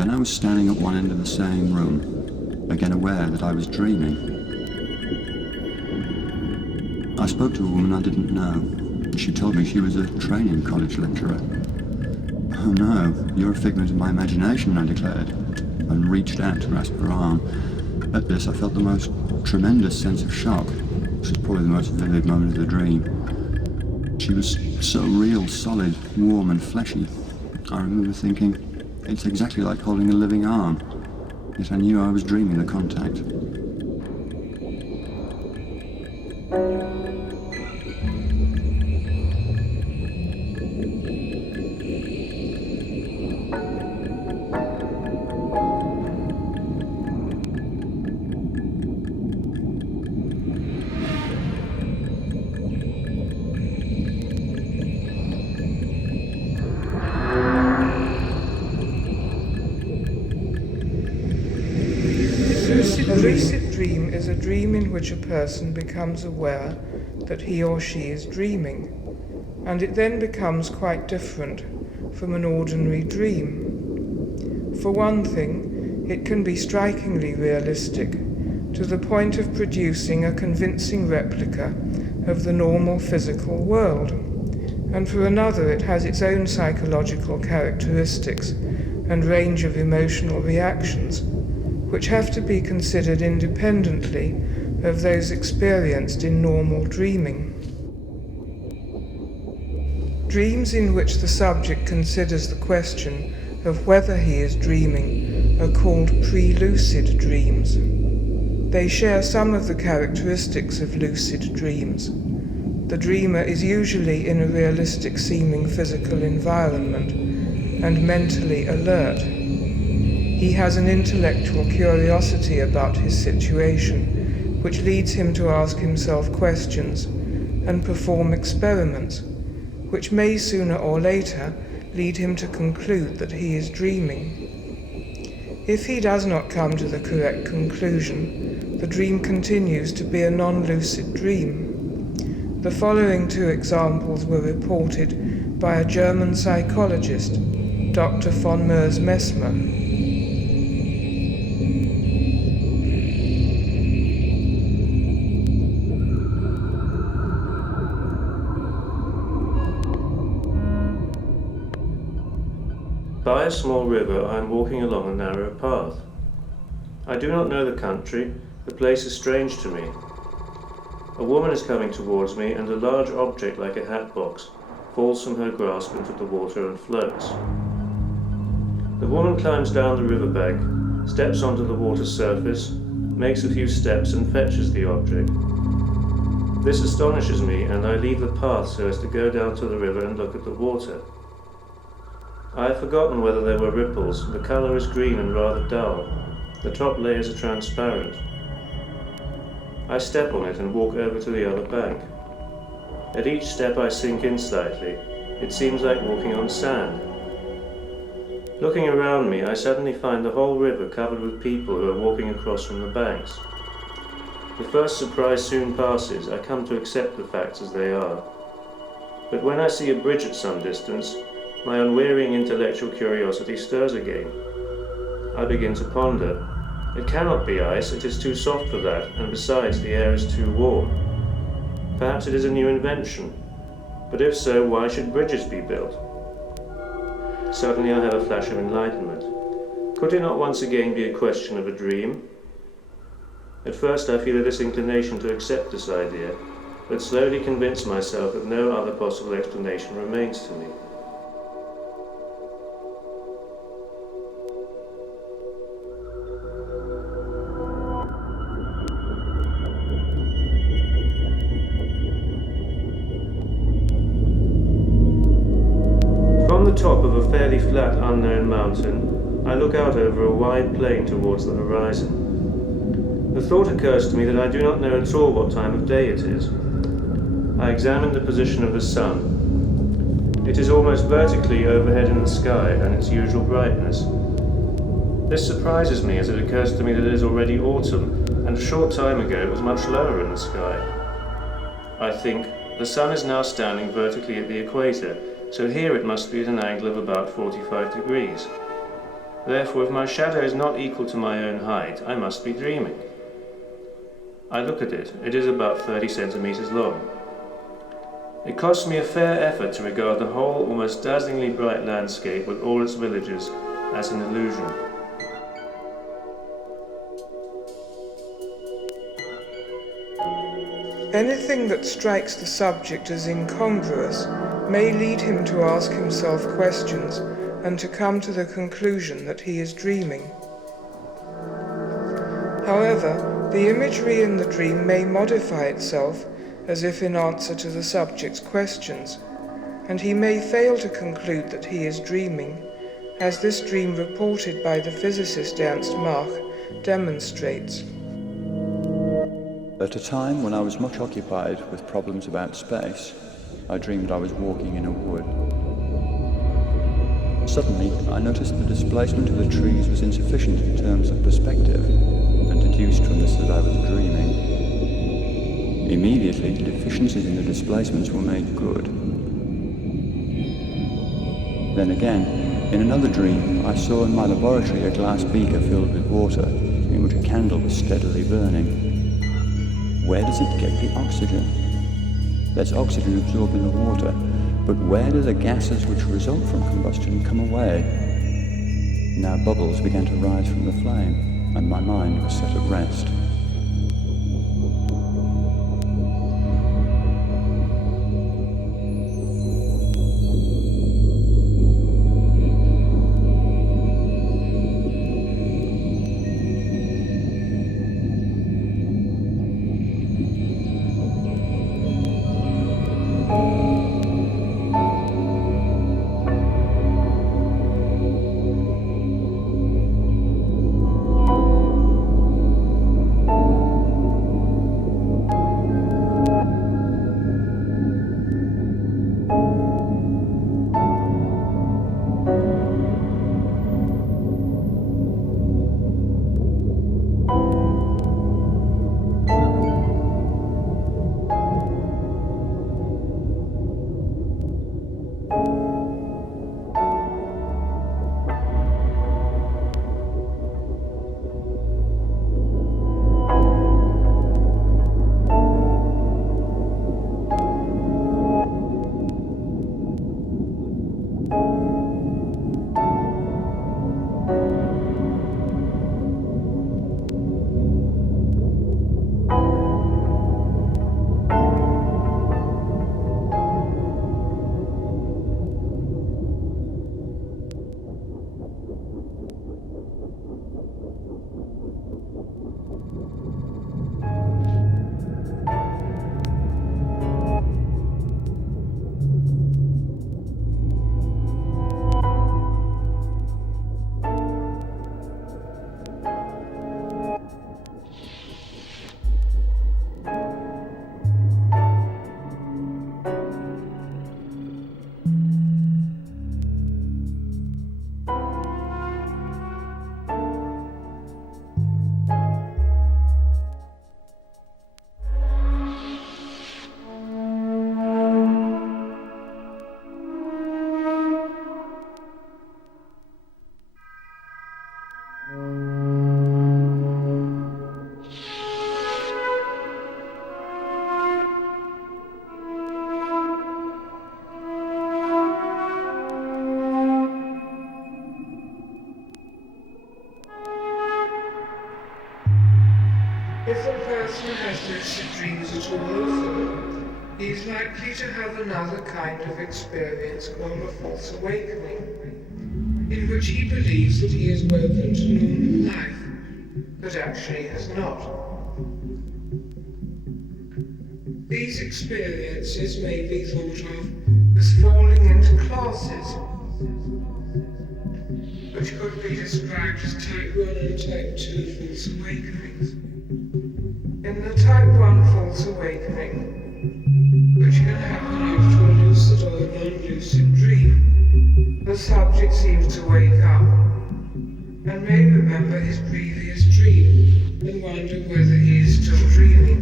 Then I was standing at one end of the same room, again aware that I was dreaming. I spoke to a woman I didn't know. She told me she was a training college lecturer. "Oh no, you're a figment of my imagination," I declared, and reached out to grasp her arm. At this, I felt the most tremendous sense of shock. This was probably the most vivid moment of the dream. She was so real, solid, warm and fleshy. I remember thinking, it's exactly like holding a living arm. Yet I knew I was dreaming the contact. A lucid dream is a dream in which a person becomes aware that he or she is dreaming, and it then becomes quite different from an ordinary dream. For one thing, it can be strikingly realistic, to the point of producing a convincing replica of the normal physical world, and for another, it has its own psychological characteristics and range of emotional reactions, which have to be considered independently of those experienced in normal dreaming. Dreams in which the subject considers the question of whether he is dreaming are called pre-lucid dreams. They share some of the characteristics of lucid dreams. The dreamer is usually in a realistic-seeming physical environment and mentally alert. He has an intellectual curiosity about his situation, which leads him to ask himself questions and perform experiments, which may sooner or later lead him to conclude that he is dreaming. If he does not come to the correct conclusion, the dream continues to be a non-lucid dream. The following two examples were reported by a German psychologist, Dr. von Mers-Messmer. By a small river, I am walking along a narrow path. I do not know the country. The place is strange to me. A woman is coming towards me, and a large object like a hat box falls from her grasp into the water and floats. The woman climbs down the riverbank, steps onto the water's surface, makes a few steps and fetches the object. This astonishes me, and I leave the path so as to go down to the river and look at the water. I have forgotten whether there were ripples. The colour is green and rather dull. The top layers are transparent. I step on it and walk over to the other bank. At each step I sink in slightly. It seems like walking on sand. Looking around me, I suddenly find the whole river covered with people who are walking across from the banks. The first surprise soon passes. I come to accept the facts as they are. But when I see a bridge at some distance, my unwearying intellectual curiosity stirs again. I begin to ponder. It cannot be ice, it is too soft for that, and besides, the air is too warm. Perhaps it is a new invention. But if so, why should bridges be built? Suddenly I have a flash of enlightenment. Could it not once again be a question of a dream? At first I feel a disinclination to accept this idea, but slowly convince myself that no other possible explanation remains to me. From the top of a fairly flat, unknown mountain, I look out over a wide plain towards the horizon. The thought occurs to me that I do not know at all what time of day it is. I examine the position of the sun. It is almost vertically overhead in the sky and its usual brightness. This surprises me as it occurs to me that it is already autumn, and a short time ago it was much lower in the sky. I think, the sun is now standing vertically at the equator, so here it must be at an angle of about 45 degrees. Therefore, if my shadow is not equal to my own height, I must be dreaming. I look at it. It is about 30 centimeters long. It costs me a fair effort to regard the whole, almost dazzlingly bright landscape with all its villages as an illusion. Anything that strikes the subject as incongruous may lead him to ask himself questions and to come to the conclusion that he is dreaming. However, the imagery in the dream may modify itself as if in answer to the subject's questions, and he may fail to conclude that he is dreaming, as this dream reported by the physicist Ernst Mach demonstrates. At a time when I was much occupied with problems about space, I dreamed I was walking in a wood. Suddenly, I noticed the displacement of the trees was insufficient in terms of perspective, and deduced from this that I was dreaming. Immediately, deficiencies in the displacements were made good. Then again, in another dream, I saw in my laboratory a glass beaker filled with water, in which a candle was steadily burning. Where does it get the oxygen? There's oxygen absorbed in the water, but where do the gases which result from combustion come away? Now bubbles began to rise from the flame, and my mind was set at rest. If a person has lucid dreams at all, he is likely to have another kind of experience called a false awakening, in which he believes that he has woken to normal life, but actually has not. These experiences may be thought of as falling into classes, which could be described as type 1 and type 2 false awakenings. In the type 1 false awakening, which can happen after a lucid or a non-lucid dream, the subject seems to wake up and may remember his previous dream and wonder whether he is still dreaming.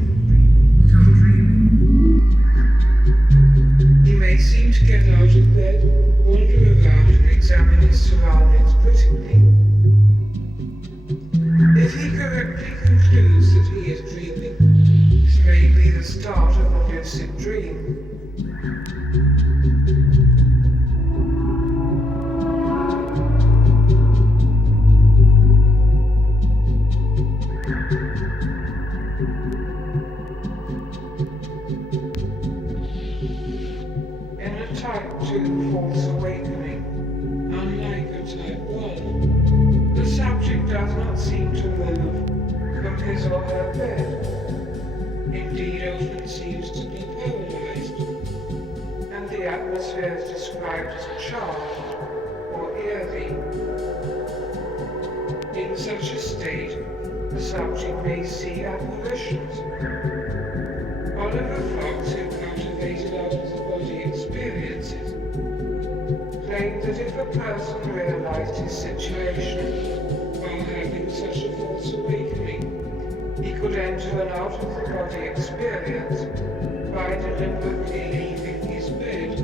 He may seem to get out of bed, wander about and examine his surroundings critically, cannot seem to move from his or her bed. Indeed, often seems to be paralyzed, and the atmosphere is described as charged or eerie. In such a state, the subject may see apparitions. Oliver Fox, who cultivated out-of-the-body experiences, claimed that if a person realized his situation while having such a false awakening, he could enter an out-of-the-body experience by deliberately leaving his bed.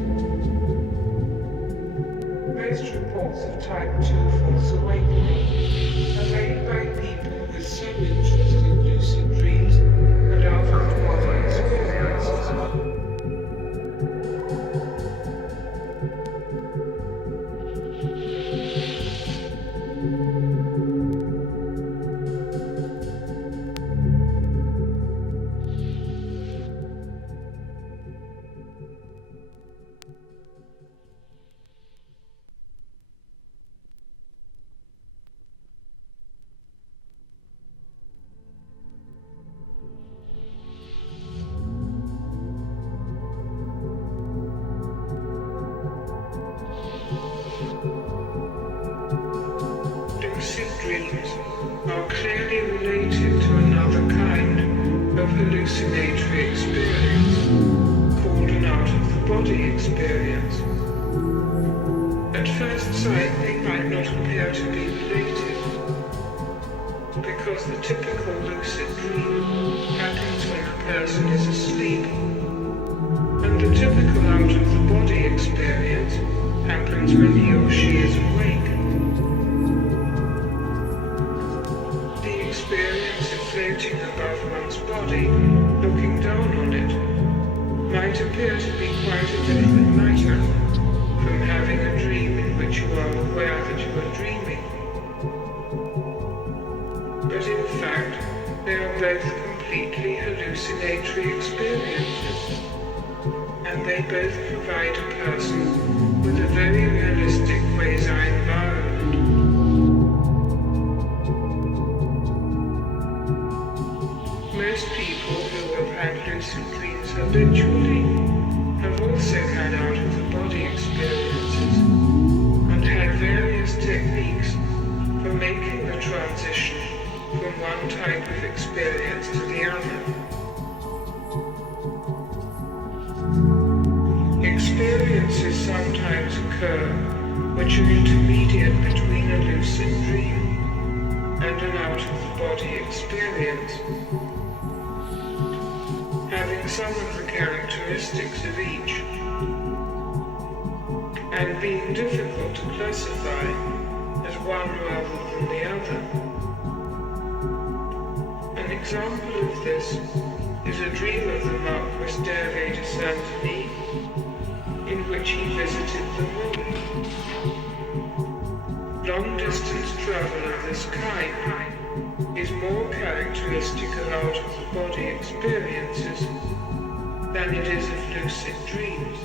Most reports of type 2 false awakening are made by people with some interest in lucid dreams and out-of-the-body experiences. Lucid dreams are clearly related to another kind of hallucinatory experience called an out-of-the-body experience. At first sight, they might not appear to be related, because the typical lucid dream happens when the person is asleep, and the typical out-of-the-body experience happens when he or she is awake. The experience of floating above one's body, looking down on it, might appear to be quite a different matter from having a dream in which you are aware that you are dreaming. But in fact, they are both completely hallucinatory experiences, and they both provide a person with a very realistic quasi-environment. Most people who have had lucid dreams habitually have also had out-of-the-body experiences and had various techniques for making the transition from one type of experience to the other. Experiences sometimes occur which are intermediate between a lucid dream and an out-of-the-body experience, having some of the characteristics of each, and being difficult to classify as one rather than the other. An example of this is a dream of the Marquis d'Hervé de Saint-Denis, in which he visited the moon. Long-distance travel of this kind is more characteristic of out-of-the-body experiences than it is of lucid dreams.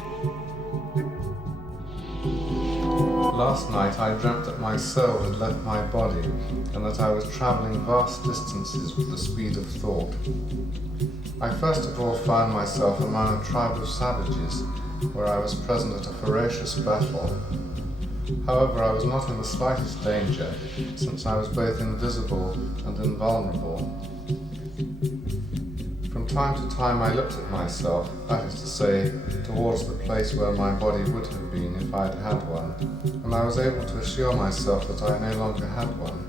Last night I dreamt that my soul had left my body and that I was travelling vast distances with the speed of thought. I first of all found myself among a tribe of savages where I was present at a ferocious battle. However, I was not in the slightest danger, since I was both invisible and invulnerable. From time to time I looked at myself, that is to say, towards the place where my body would have been if I had had one, and I was able to assure myself that I no longer had one.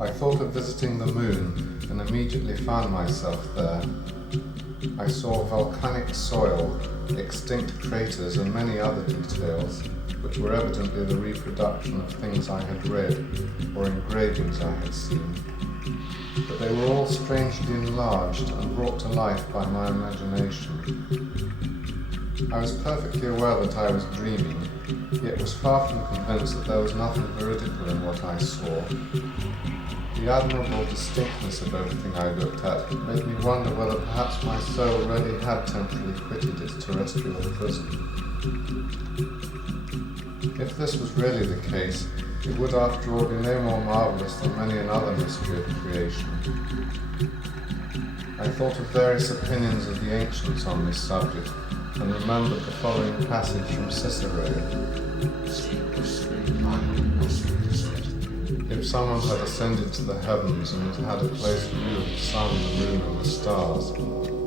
I thought of visiting the moon and immediately found myself there. I saw volcanic soil, extinct craters and many other details, which were evidently the reproduction of things I had read or engravings I had seen. But they were all strangely enlarged and brought to life by my imagination. I was perfectly aware that I was dreaming, yet was far from convinced that there was nothing veridical in what I saw. The admirable distinctness of everything I looked at made me wonder whether perhaps my soul really had temporarily quitted its terrestrial prison. If this was really the case, it would after all be no more marvellous than many another mystery of creation. I thought of various opinions of the ancients on this subject, and remembered the following passage from Cicero. If someone had ascended to the heavens and had had a close view of the sun, the moon, and the stars,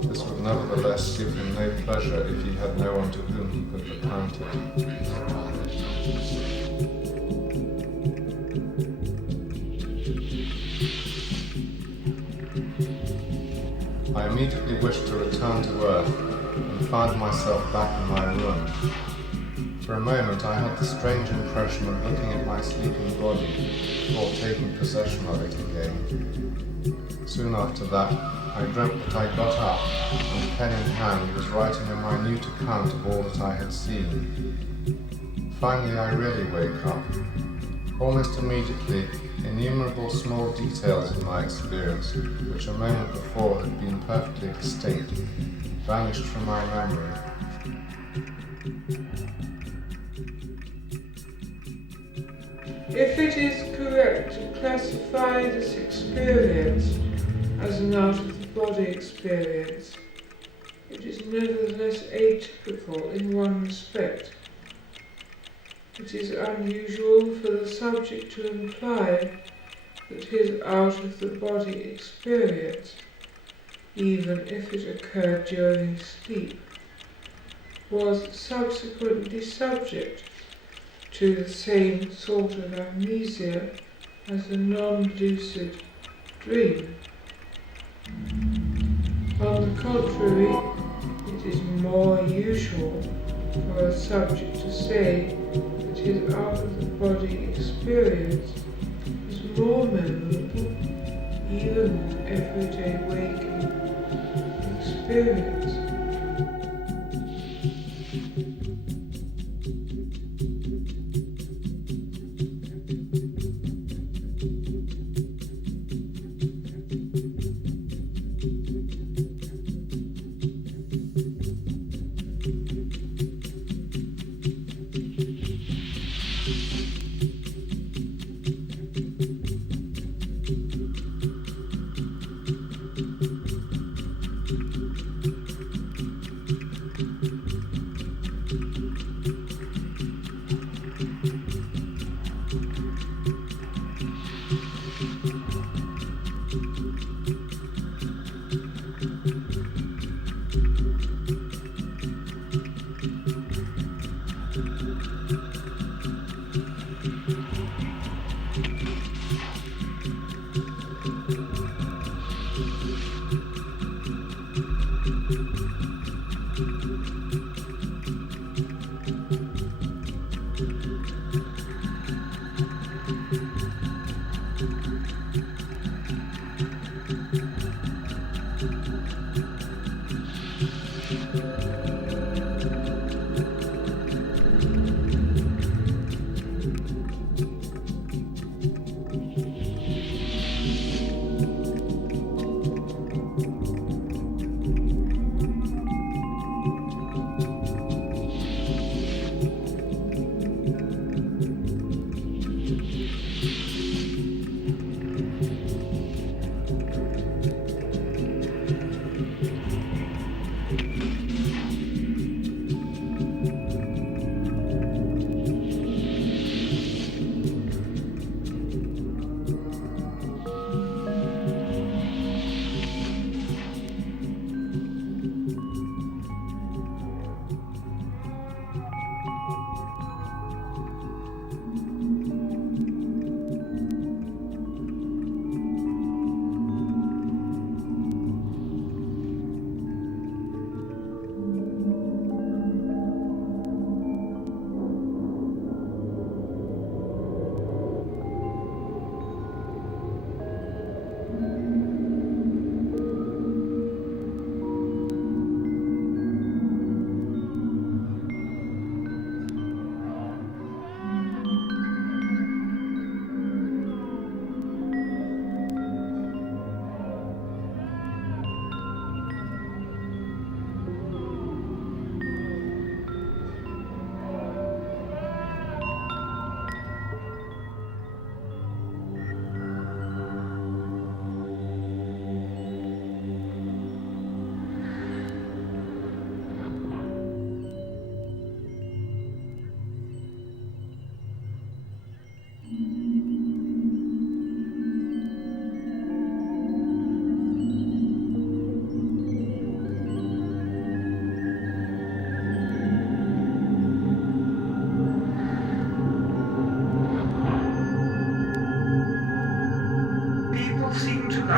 this would nevertheless give him no pleasure if he had no one to whom he could recount it. I immediately wished to return to earth and found myself back in my room. For a moment I had the strange impression of looking at my sleeping body before taking possession of it again. Soon after that, I dreamt that I got up and, pen in hand, was writing a minute account of all that I had seen. Finally I really wake up. Almost immediately, innumerable small details of my experience, which a moment before had been perfectly distinct, vanished from my memory. If it is correct to classify this experience as an out-of-the-body experience, it is nevertheless atypical in one respect. It is unusual for the subject to imply that his out-of-the-body experience, even if it occurred during sleep, was subsequently subject to the same sort of amnesia as a non-lucid dream. On the contrary, it is more usual for a subject to say that his out-of-the-body experience is more memorable even than everyday waking experience.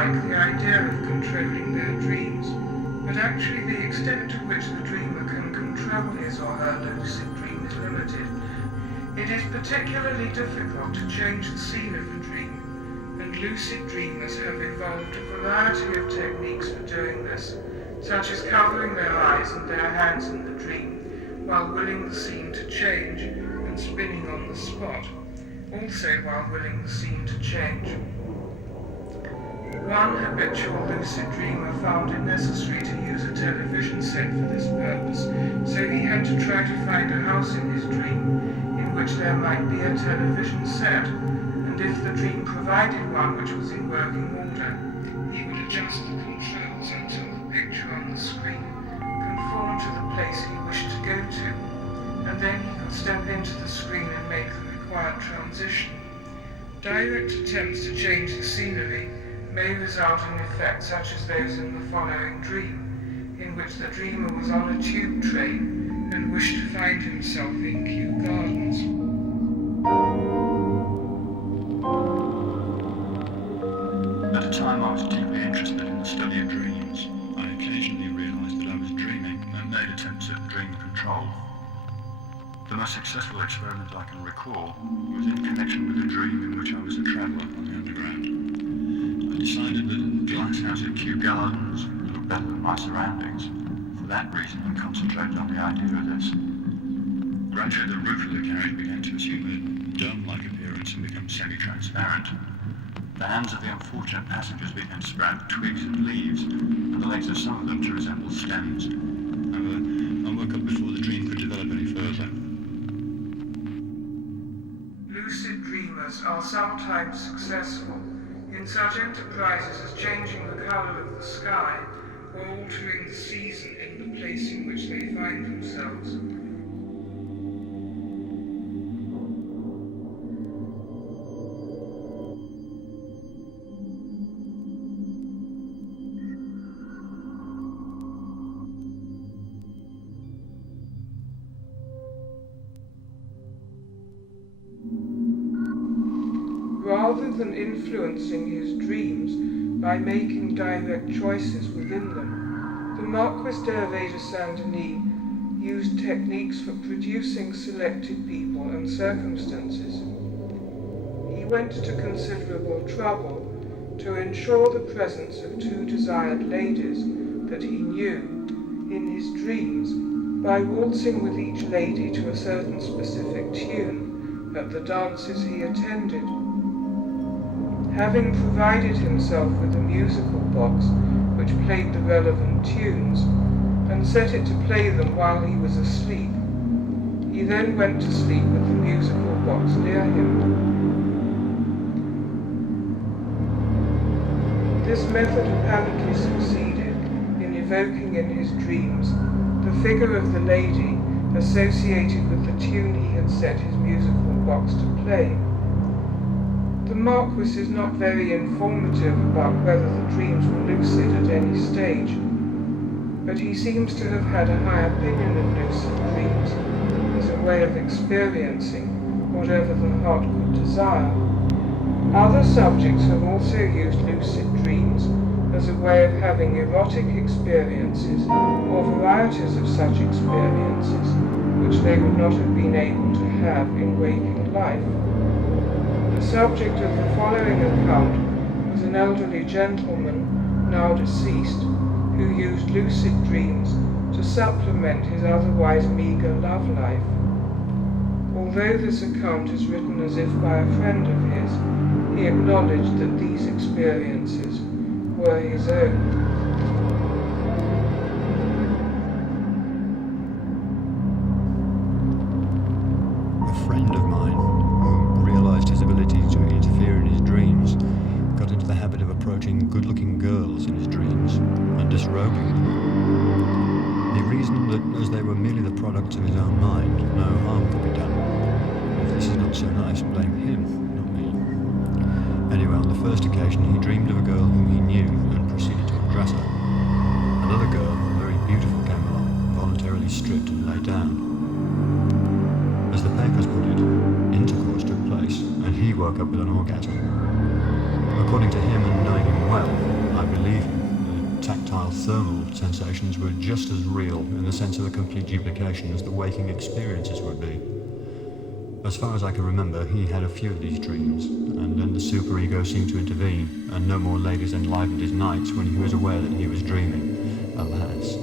like the idea of controlling their dreams, but actually the extent to which the dreamer can control his or her lucid dream is limited. It is particularly difficult to change the scene of a dream, and lucid dreamers have evolved a variety of techniques for doing this, such as covering their eyes and their hands in the dream, while willing the scene to change and spinning on the spot, also while willing the scene to change. One habitual lucid dreamer found it necessary to use a television set for this purpose, so he had to try to find a house in his dream in which there might be a television set, and if the dream provided one which was in working order, he would adjust the controls until the picture on the screen conformed to the place he wished to go to, and then he could step into the screen and make the required transition. Direct attempts to change the scenery may result in effects such as those in the following dream, in which the dreamer was on a tube train and wished to find himself in Kew Gardens. At a time I was deeply interested in the study of dreams, I occasionally realized that I was dreaming and made attempts at dream control. The most successful experiment I can recall was in connection with a dream in which I was a traveller on the underground. I decided that the glass house at Kew Gardens looked better than my surroundings. For that reason, I concentrated on the idea of this. Gradually, the roof of the carriage began to assume a dome-like appearance and become semi-transparent. The hands of the unfortunate passengers began to sprout twigs and leaves, and the legs of some of them to resemble stems. However, I woke up before the dream could develop any further. Lucid dreamers are sometimes successful in such enterprises as changing the colour of the sky or altering the season in the place in which they find themselves. Rather than influencing his dreams by making direct choices within them, the Marquis de Saint-Denis used techniques for producing selected people and circumstances. He went to considerable trouble to ensure the presence of two desired ladies that he knew in his dreams by waltzing with each lady to a certain specific tune at the dances he attended. Having provided himself with a musical box which played the relevant tunes, and set it to play them while he was asleep, he then went to sleep with the musical box near him. This method apparently succeeded in evoking in his dreams the figure of the lady associated with the tune he had set his musical box to play. The Marquis is not very informative about whether the dreams were lucid at any stage, but he seems to have had a high opinion of lucid dreams as a way of experiencing whatever the heart could desire. Other subjects have also used lucid dreams as a way of having erotic experiences or varieties of such experiences which they would not have been able to have in waking life. The subject of the following account was an elderly gentleman, now deceased, who used lucid dreams to supplement his otherwise meagre love life. Although this account is written as if by a friend of his, he acknowledged that these experiences were his own. A friend of mine, who realized his ability to interfere in his dreams, got into the habit of approaching good-looking girls in his dreams and disrobing them. He reasoned that as they were merely the products of his own mind, no harm could be done. If this is not so nice, blame him, not me. Anyway, on the first occasion, he dreamed of a girl whom he knew and proceeded to undress her. Another girl, very beautiful, came along, voluntarily stripped and lay down. As the papers put it, intercourse took place, and he woke up with an orgasm. according to him and knowing him well, I believe him, the tactile thermal sensations were just as real in the sense of a complete duplication as the waking experiences would be. As far as I can remember, he had a few of these dreams, and then the superego seemed to intervene, and no more ladies enlivened his nights when he was aware that he was dreaming. Alas.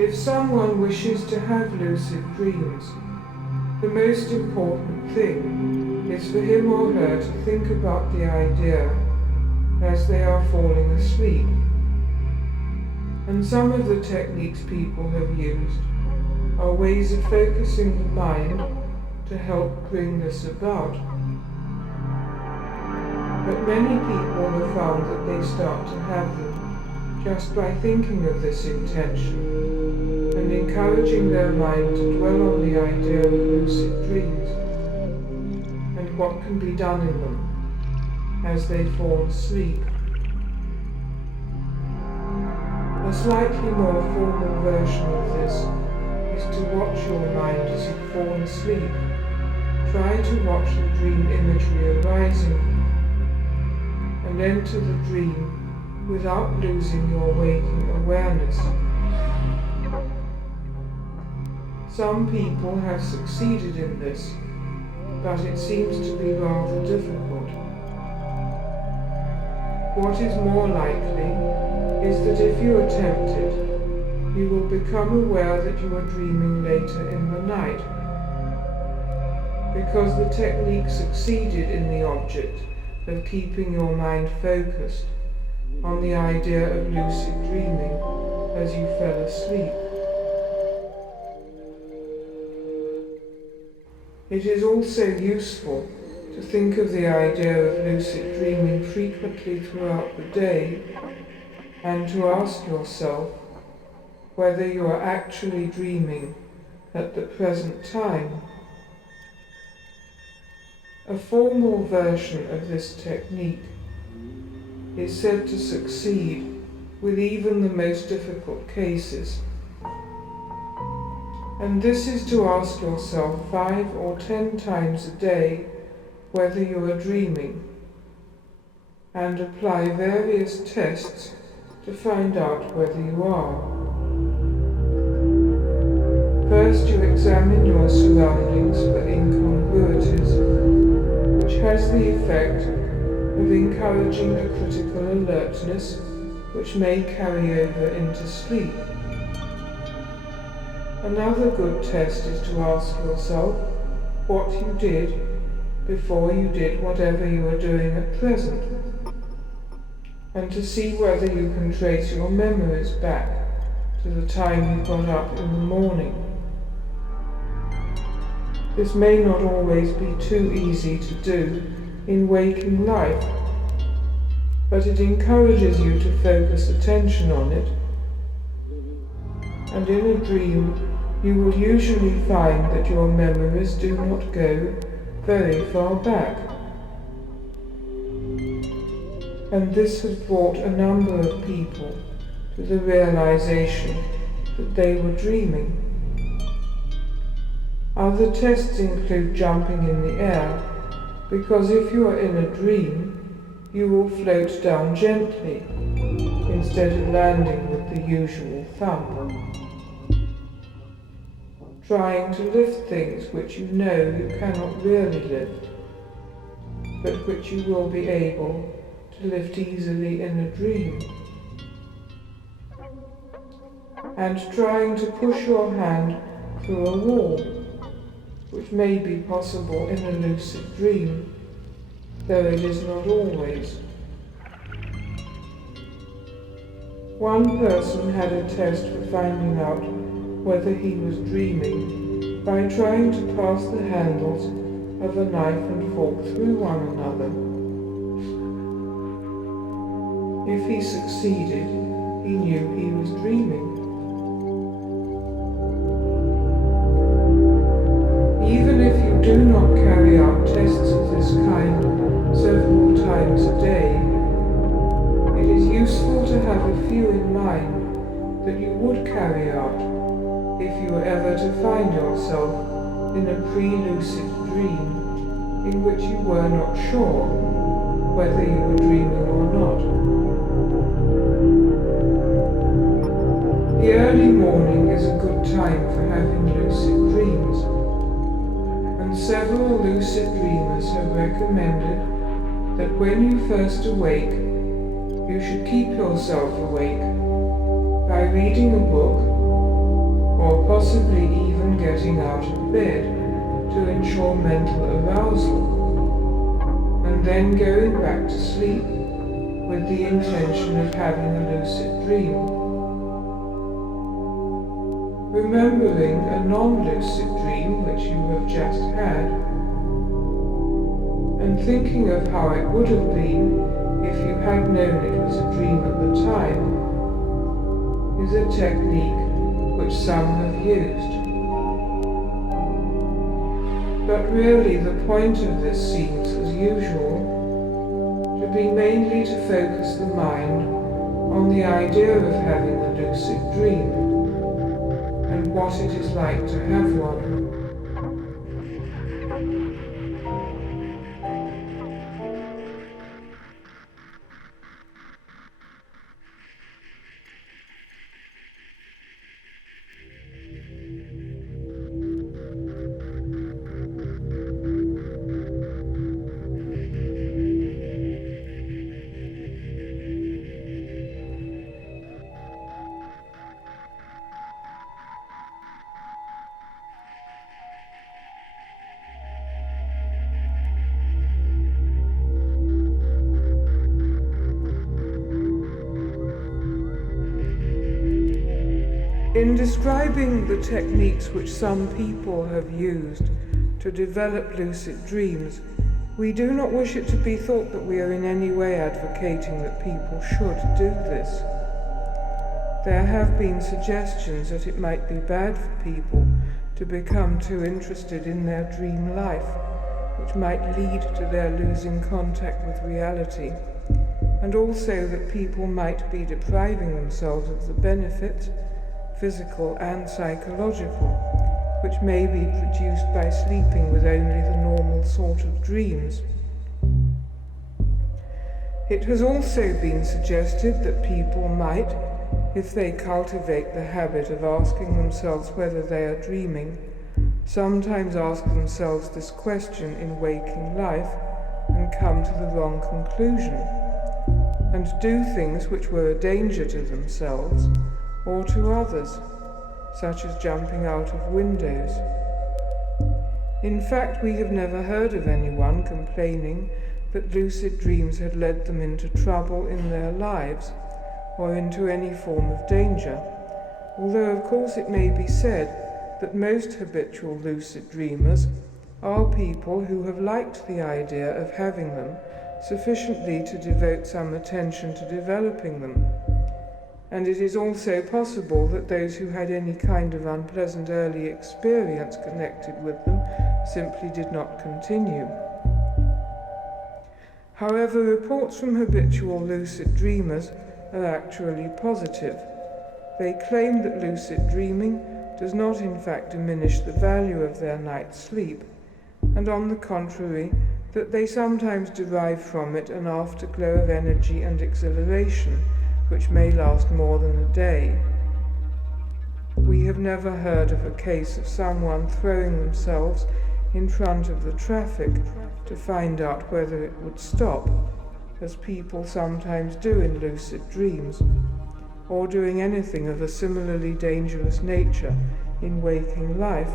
If someone wishes to have lucid dreams, the most important thing is for him or her to think about the idea as they are falling asleep. And some of the techniques people have used are ways of focusing the mind to help bring this about. But many people have found that they start to have them just by thinking of this intention and encouraging their mind to dwell on the idea of lucid dreams and what can be done in them as they fall asleep. A slightly more formal version of this is to watch your mind as you fall asleep. Try to watch the dream imagery arising and enter the dream without losing your waking awareness. Some people have succeeded in this, but it seems to be rather difficult. What is more likely is that if you attempt it, you will become aware that you are dreaming later in the night, because the technique succeeded in the object of keeping your mind focused on the idea of lucid dreaming as you fell asleep. It is also useful to think of the idea of lucid dreaming frequently throughout the day and to ask yourself whether you are actually dreaming at the present time. A formal version of this technique is said to succeed with even the most difficult cases. And this is to ask yourself 5 or 10 times a day whether you are dreaming, and apply various tests to find out whether you are. First, you examine your surroundings for incongruities, which has the effect of encouraging a critical alertness which may carry over into sleep. Another good test is to ask yourself what you did before you did whatever you are doing at present, and to see whether you can trace your memories back to the time you got up in the morning. This may not always be too easy to do in waking life, but it encourages you to focus attention on it, and in a dream you will usually find that your memories do not go very far back. And this has brought a number of people to the realization that they were dreaming. Other tests include jumping in the air, because if you are in a dream, you will float down gently, instead of landing with the usual thump. Trying to lift things which you know you cannot really lift, but which you will be able to lift easily in a dream. And trying to push your hand through a wall, which may be possible in a lucid dream, though it is not always. One person had a test for finding out whether he was dreaming by trying to pass the handles of a knife and fork through one another. If he succeeded, he knew he was dreaming. Even if you do not carry out tests of this kind several times a day, it is useful to have a few in mind that you would carry out if you were ever to find yourself in a pre-lucid dream in which you were not sure whether you were dreaming or not. The early morning is a good time for having lucid dreams, and several lucid dreamers have recommended that when you first awake, you should keep yourself awake by reading a book or possibly even getting out of bed to ensure mental arousal, and then going back to sleep with the intention of having a lucid dream. Remembering a non-lucid dream which you have just had, and thinking of how it would have been if you had known it was a dream at the time, is a technique which some have used. But really the point of this seems, as usual, to be mainly to focus the mind on the idea of having a lucid dream and what it is like to have one. In describing the techniques which some people have used to develop lucid dreams, we do not wish it to be thought that we are in any way advocating that people should do this. There have been suggestions that it might be bad for people to become too interested in their dream life, which might lead to their losing contact with reality, and also that people might be depriving themselves of the benefits, physical and psychological, which may be produced by sleeping with only the normal sort of dreams. It has also been suggested that people might, if they cultivate the habit of asking themselves whether they are dreaming, sometimes ask themselves this question in waking life and come to the wrong conclusion, and do things which were a danger to themselves or to others, such as jumping out of windows. In fact, we have never heard of anyone complaining that lucid dreams had led them into trouble in their lives or into any form of danger, although of course it may be said that most habitual lucid dreamers are people who have liked the idea of having them sufficiently to devote some attention to developing them. And it is also possible that those who had any kind of unpleasant early experience connected with them simply did not continue. However, reports from habitual lucid dreamers are actually positive. They claim that lucid dreaming does not in fact diminish the value of their night's sleep, and on the contrary, that they sometimes derive from it an afterglow of energy and exhilaration, which may last more than a day. We have never heard of a case of someone throwing themselves in front of the traffic to find out whether it would stop, as people sometimes do in lucid dreams, or doing anything of a similarly dangerous nature in waking life.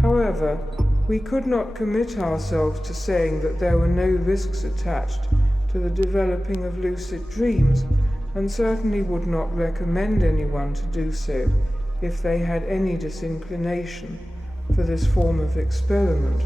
However, we could not commit ourselves to saying that there were no risks attached to the developing of lucid dreams, and certainly would not recommend anyone to do so if they had any disinclination for this form of experiment.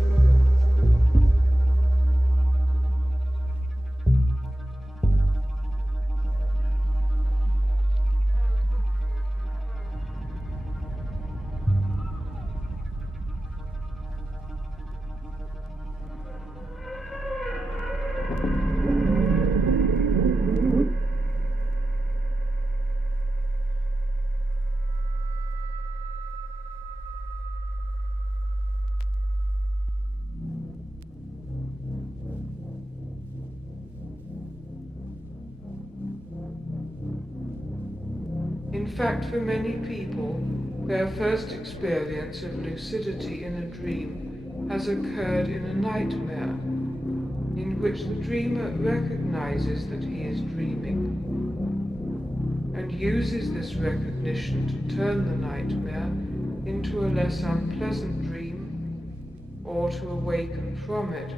In fact, for many people, their first experience of lucidity in a dream has occurred in a nightmare, in which the dreamer recognizes that he is dreaming. and uses this recognition to turn the nightmare into a less unpleasant dream or to awaken from it.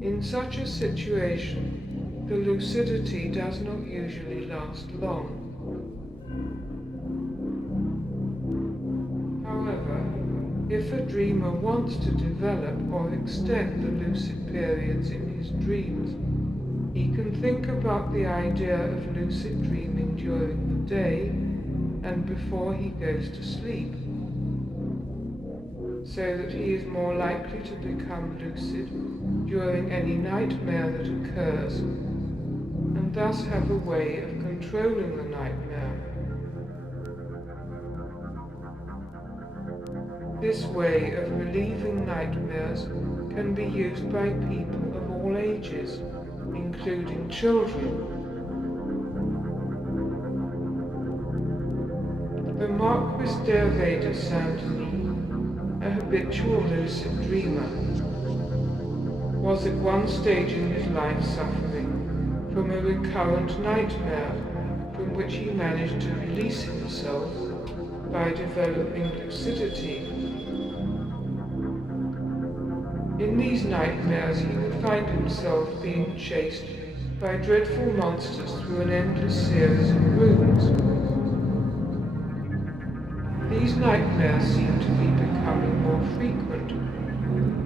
In such a situation, the lucidity does not usually last long. However, if a dreamer wants to develop or extend the lucid periods in his dreams, he can think about the idea of lucid dreaming during the day and before he goes to sleep, so that he is more likely to become lucid during any nightmare that occurs, and thus have a way of controlling the nightmare. This way of relieving nightmares can be used by people of all ages, including children. The Marquis d'Hervé de Saint-Denis, a habitual lucid dreamer, was at one stage in his life suffering from a recurrent nightmare from which he managed to release himself by developing lucidity. In these nightmares he would find himself being chased by dreadful monsters through an endless series of rooms. These nightmares seemed to be becoming more frequent.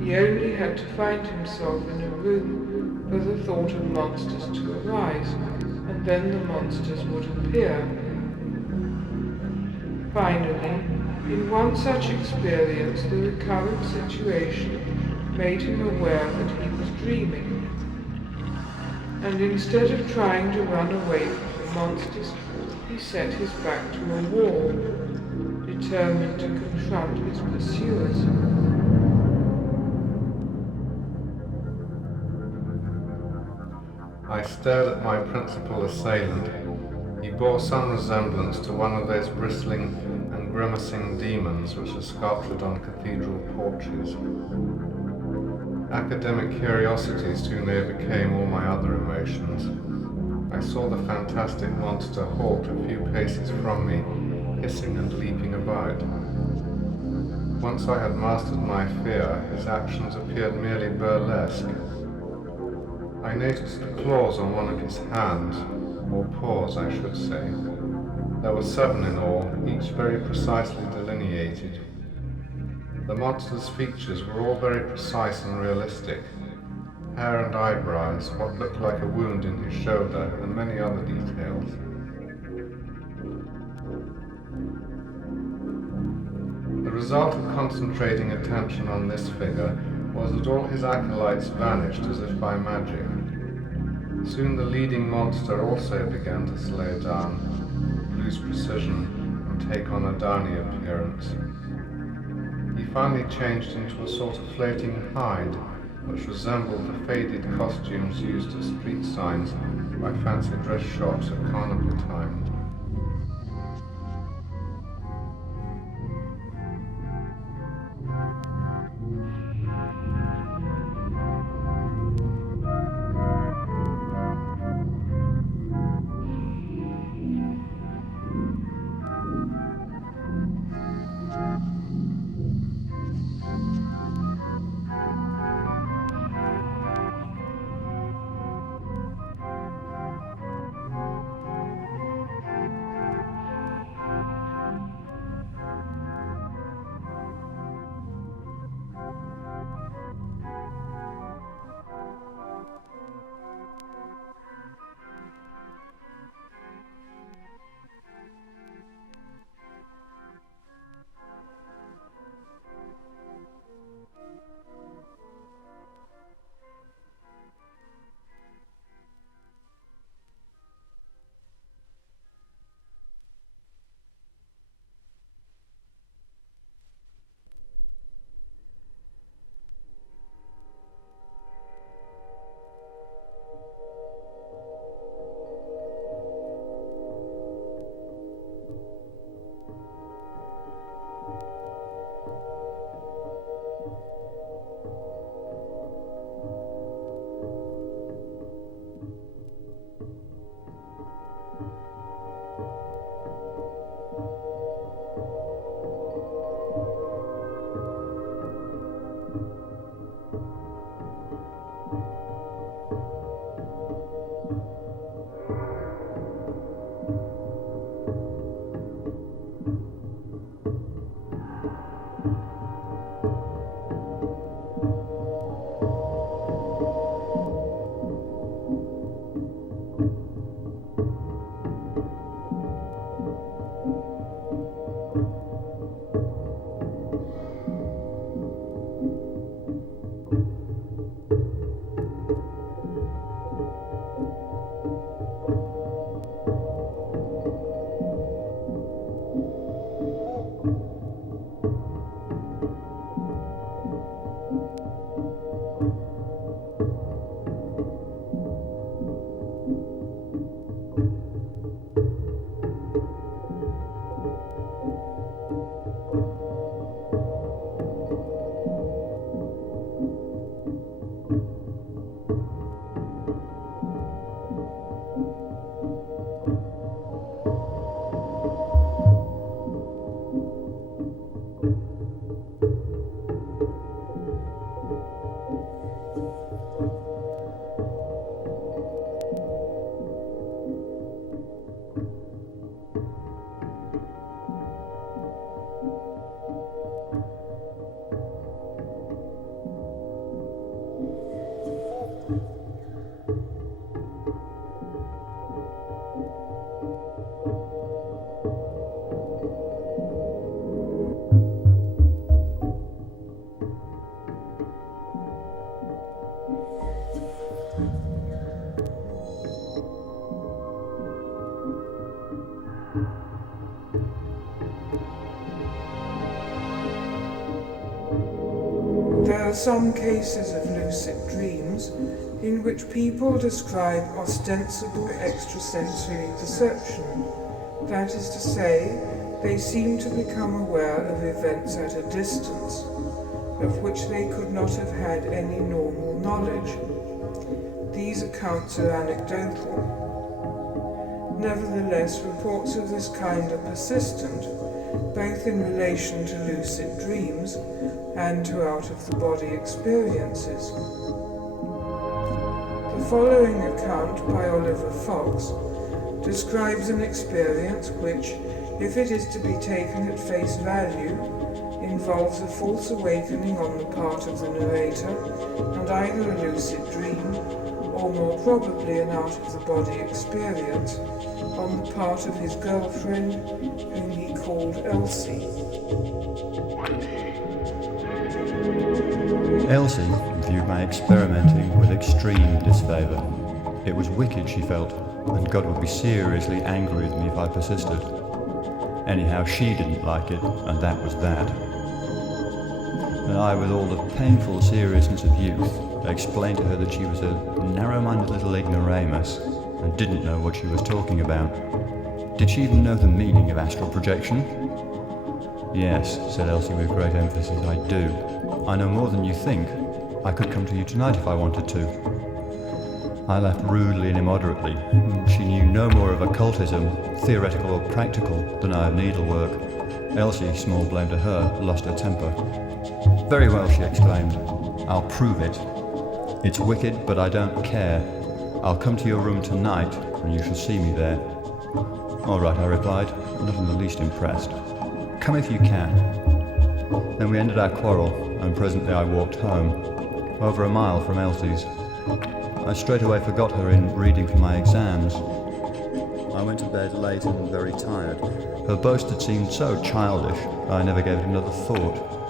He only had to find himself in a room for the thought of monsters to arise, and then the monsters would appear. Finally, in one such experience, the recurrent situation made him aware that he was dreaming, and instead of trying to run away from the monsters, he set his back to a wall, determined to confront his pursuers. I stared at my principal assailant. He bore some resemblance to one of those bristling and grimacing demons which are sculptured on cathedral porches. Academic curiosity soon overcame all my other emotions. I saw the fantastic monster halt a few paces from me, hissing and leaping about. Once I had mastered my fear, his actions appeared merely burlesque. I noticed the claws on one of his hands, or paws I should say. There were 7 in all, each very precisely delineated. The monster's features were all very precise and realistic. Hair and eyebrows, what looked like a wound in his shoulder, and many other details. The result of concentrating attention on this figure was that all his acolytes vanished as if by magic. Soon the leading monster also began to slow down, lose precision, and take on a downy appearance. He finally changed into a sort of floating hide, which resembled the faded costumes used as street signs by fancy dress shops at carnival time. There are some cases of lucid dreams in which people describe ostensible extrasensory perception. That is to say, they seem to become aware of events at a distance, of which they could not have had any normal knowledge. These accounts are anecdotal. Nevertheless, reports of this kind are persistent, both in relation to lucid dreams and to out-of-the-body experiences. The following account by Oliver Fox describes an experience which, if it is to be taken at face value, involves a false awakening on the part of the narrator and either a lucid dream or more probably an out-of-the-body experience on the part of his girlfriend, whom he called Elsie. Elsie viewed my experimenting with extreme disfavour. It was wicked, she felt, and God would be seriously angry with me if I persisted. Anyhow, she didn't like it, and that was that. And I, with all the painful seriousness of youth, explained to her that she was a narrow-minded little ignoramus and didn't know what she was talking about. Did she even know the meaning of astral projection? Yes, said Elsie with great emphasis, I do. I know more than you think. I could come to you tonight if I wanted to. I laughed rudely and immoderately. She knew no more of occultism, theoretical or practical, than I of needlework. Elsie, small blame to her, lost her temper. Very well, she exclaimed. I'll prove it. It's wicked, but I don't care. I'll come to your room tonight, and you shall see me there. All right, I replied, not in the least impressed. Come if you can. Then we ended our quarrel, and presently I walked home, over a mile from Elsie's. I straight away forgot her in reading for my exams. I went to bed late and very tired. Her boast had seemed so childish, I never gave it another thought.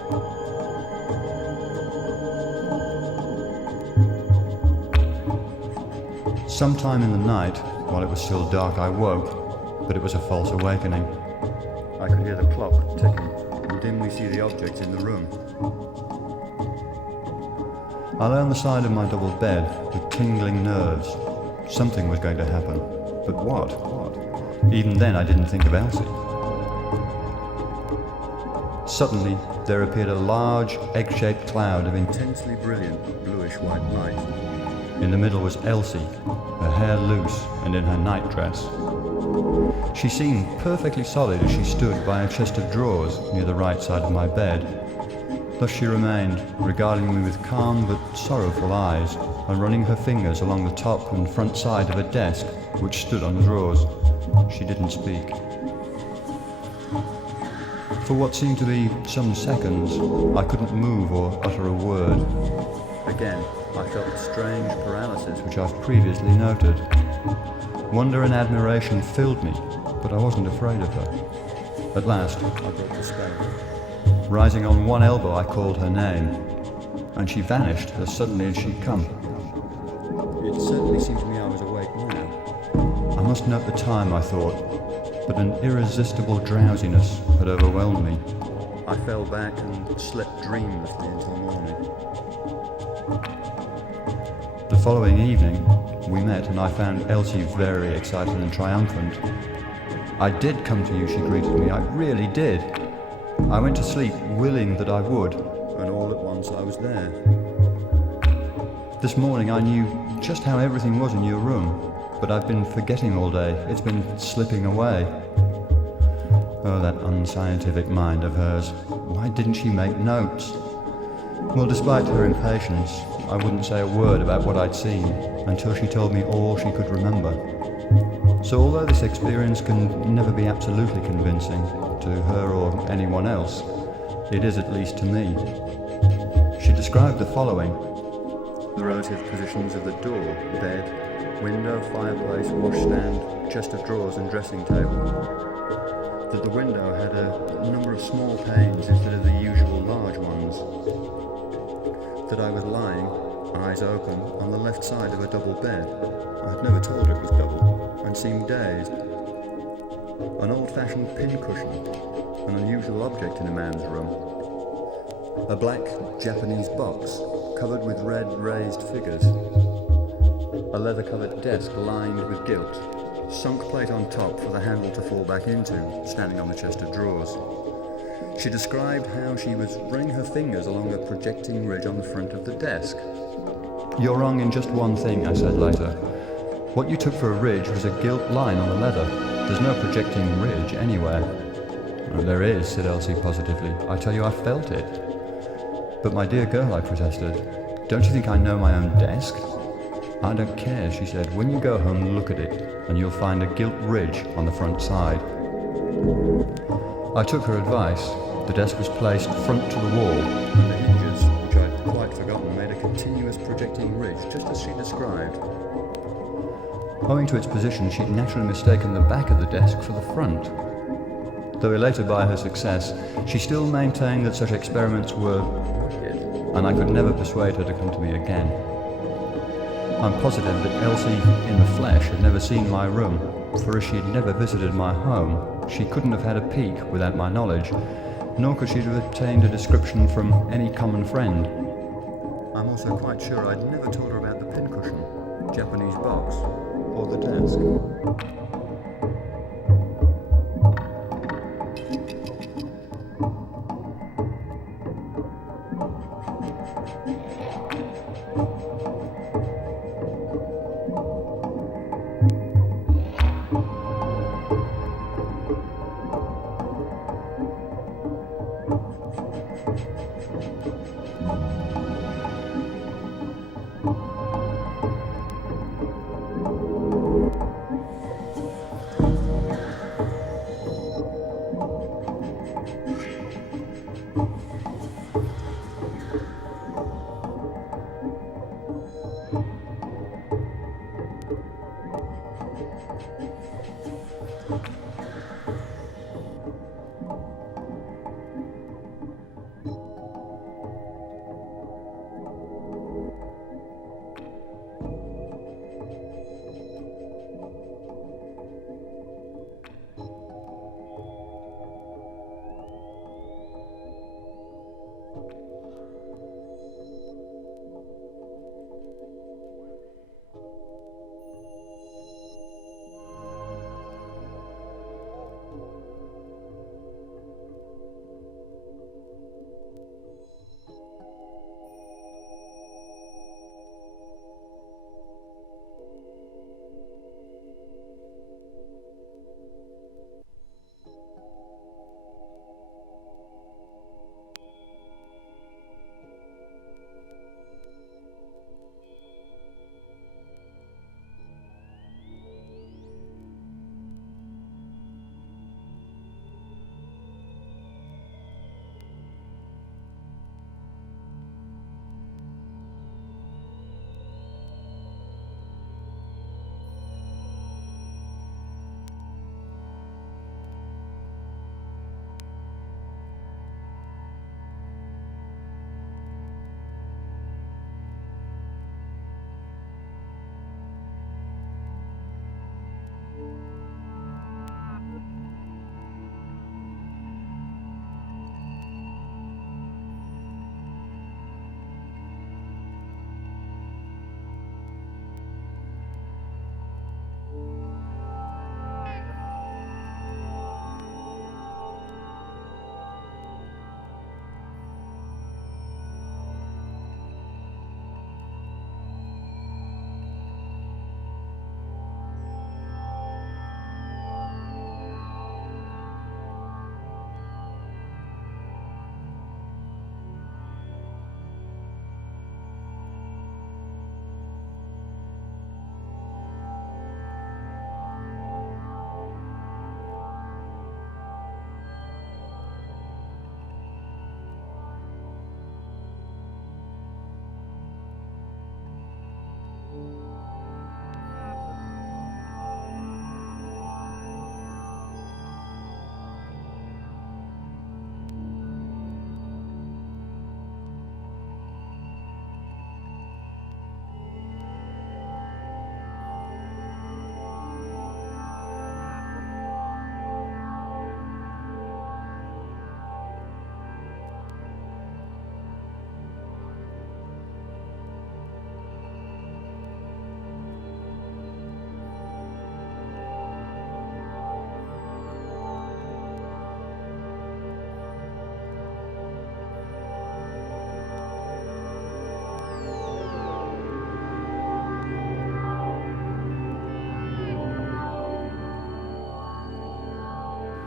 Sometime in the night, while it was still dark, I woke, but it was a false awakening. I could hear the clock ticking and dimly see the objects in the room. I lay on the side of my double bed with tingling nerves. Something was going to happen, but what? Even then I didn't think of Elsie. Suddenly there appeared a large, egg-shaped cloud of intensely brilliant bluish-white light. In the middle was Elsie, her hair loose and in her nightdress. She seemed perfectly solid as she stood by a chest of drawers near the right side of my bed. Thus she remained, regarding me with calm but sorrowful eyes, and running her fingers along the top and front side of a desk which stood on drawers. She didn't speak. For what seemed to be some seconds, I couldn't move or utter a word. Again, I felt the strange paralysis which I've previously noted. Wonder and admiration filled me, but I wasn't afraid of her. At last, I broke the spell. Rising on one elbow, I called her name, and she vanished as suddenly as she'd come. It certainly seemed to me I was awake now. I must note the time, I thought, but an irresistible drowsiness had overwhelmed me. I fell back and slept dreamlessly until morning. The following evening, we met and I found Elsie very excited and triumphant. I did come to you, she greeted me. I really did. I went to sleep willing that I would, and all at once I was there. This morning I knew just how everything was in your room, but I've been forgetting all day. It's been slipping away. Oh, that unscientific mind of hers. Why didn't she make notes? Well, despite her impatience, I wouldn't say a word about what I'd seen until she told me all she could remember. So although this experience can never be absolutely convincing to her or anyone else, it is at least to me. She described the following: the relative positions of the door, bed, window, fireplace, washstand, chest of drawers and dressing table. That the window had a number of small panes instead of the usual large ones. That I was lying, eyes open, on the left side of a double bed. I had never told her it was double, and seemed dazed. An old-fashioned pincushion, an unusual object in a man's room. A black Japanese box, covered with red raised figures. A leather-covered desk lined with gilt. Sunk plate on top for the handle to fall back into, standing on the chest of drawers. She described how she was running her fingers along a projecting ridge on the front of the desk. You're wrong in just one thing, I said later. What you took for a ridge was a gilt line on the leather. There's no projecting ridge anywhere. Oh, there is, said Elsie positively. I tell you, I felt it. But my dear girl, I protested, don't you think I know my own desk? I don't care, she said. When you go home, look at it, and you'll find a gilt ridge on the front side. I took her advice. The desk was placed front to the wall, and the hinges, which I'd quite forgotten, made a continuous projecting ridge, just as she described. Owing to its position, she'd naturally mistaken the back of the desk for the front. Though elated by her success, she still maintained that such experiments were wicked, and I could never persuade her to come to me again. I'm positive that Elsie, in the flesh, had never seen my room, for as she had never visited my home, she couldn't have had a peek without my knowledge, nor could she have obtained a description from any common friend. I'm also quite sure I'd never told her about the pincushion, Japanese box, or the desk.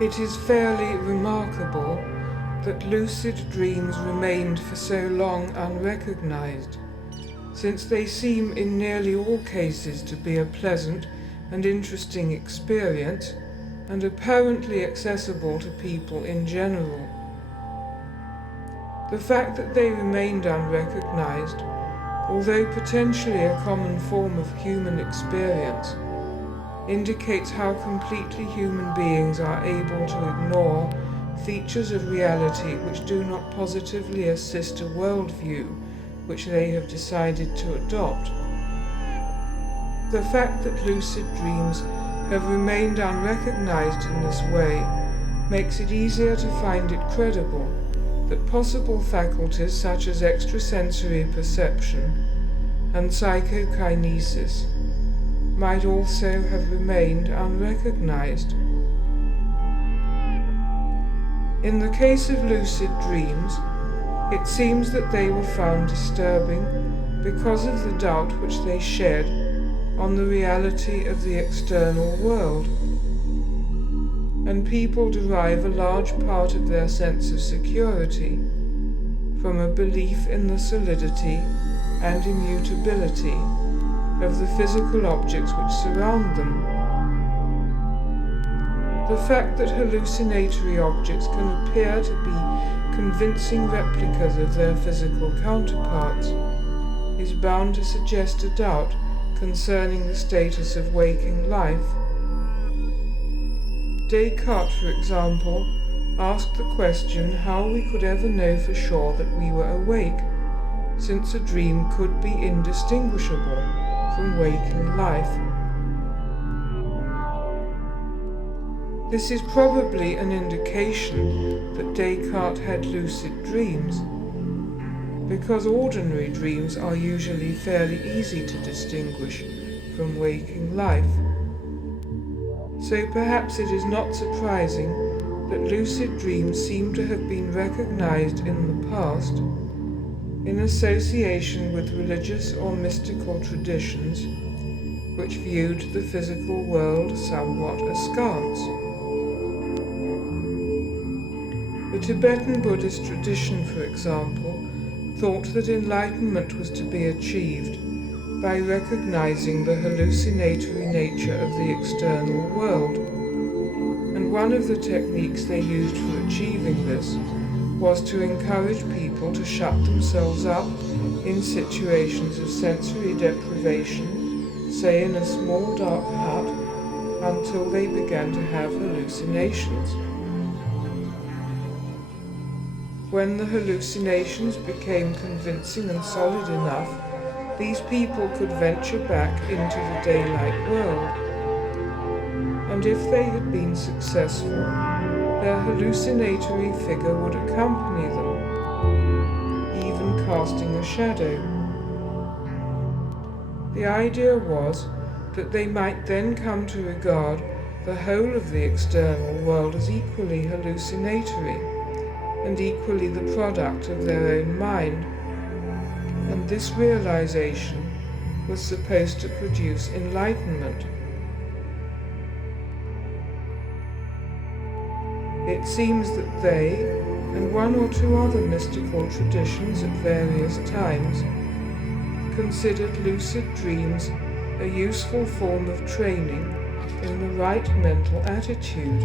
It is fairly remarkable that lucid dreams remained for so long unrecognized, since they seem in nearly all cases to be a pleasant and interesting experience and apparently accessible to people in general. The fact that they remained unrecognized, although potentially a common form of human experience, indicates how completely human beings are able to ignore features of reality which do not positively assist a worldview which they have decided to adopt. The fact that lucid dreams have remained unrecognized in this way makes it easier to find it credible that possible faculties such as extrasensory perception and psychokinesis might also have remained unrecognized. In the case of lucid dreams, it seems that they were found disturbing because of the doubt which they shed on the reality of the external world, and people derive a large part of their sense of security from a belief in the solidity and immutability of the physical objects which surround them. The fact that hallucinatory objects can appear to be convincing replicas of their physical counterparts is bound to suggest a doubt concerning the status of waking life. Descartes, for example, asked the question how we could ever know for sure that we were awake, since a dream could be indistinguishable from waking life. This is probably an indication that Descartes had lucid dreams, because ordinary dreams are usually fairly easy to distinguish from waking life. So perhaps it is not surprising that lucid dreams seem to have been recognized in the past in association with religious or mystical traditions which viewed the physical world somewhat askance. The Tibetan Buddhist tradition, for example, thought that enlightenment was to be achieved by recognizing the hallucinatory nature of the external world, and one of the techniques they used for achieving this was to encourage people to shut themselves up in situations of sensory deprivation, say in a small dark hut, until they began to have hallucinations. When the hallucinations became convincing and solid enough, these people could venture back into the daylight world. And if they had been successful, their hallucinatory figure would accompany them, even casting a shadow. The idea was that they might then come to regard the whole of the external world as equally hallucinatory and equally the product of their own mind, and this realization was supposed to produce enlightenment. It seems that they, and one or two other mystical traditions at various times, considered lucid dreams a useful form of training in the right mental attitude.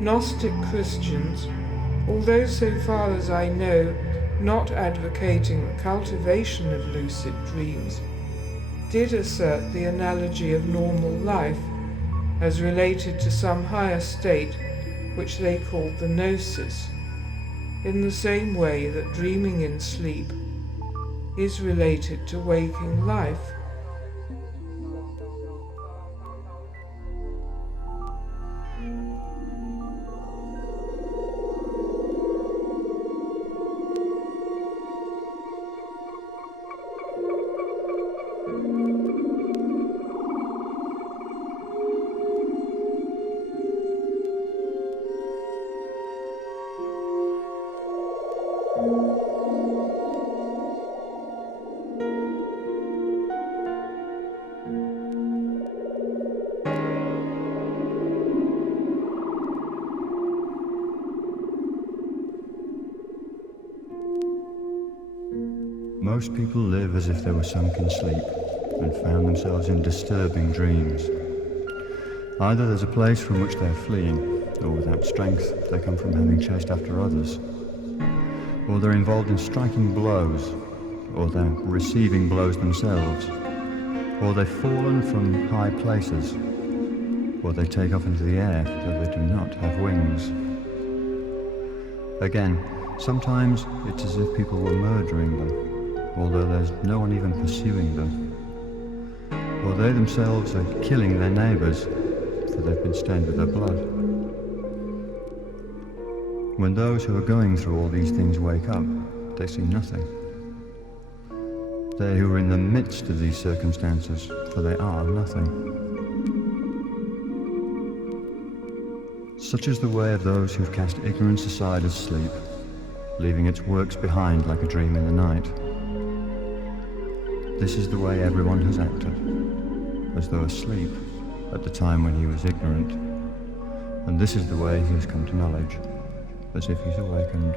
Gnostic Christians, although so far as I know not advocating the cultivation of lucid dreams, did assert the analogy of normal life as related to some higher state which they called the gnosis, in the same way that dreaming in sleep is related to waking life. Most people live as if they were sunk in sleep and found themselves in disturbing dreams. Either there's a place from which they're fleeing, or without strength they come from having chased after others. Or they're involved in striking blows, or they're receiving blows themselves. Or they've fallen from high places, or they take off into the air, though they do not have wings. Again, sometimes it's as if people were murdering them, although there's no one even pursuing them. Or they themselves are killing their neighbours, for they've been stained with their blood. When those who are going through all these things wake up, they see nothing. They who are in the midst of these circumstances, for they are nothing. Such is the way of those who've cast ignorance aside as sleep, leaving its works behind like a dream in the night. This is the way everyone has acted, as though asleep at the time when he was ignorant. And this is the way he has come to knowledge, as if he's awakened.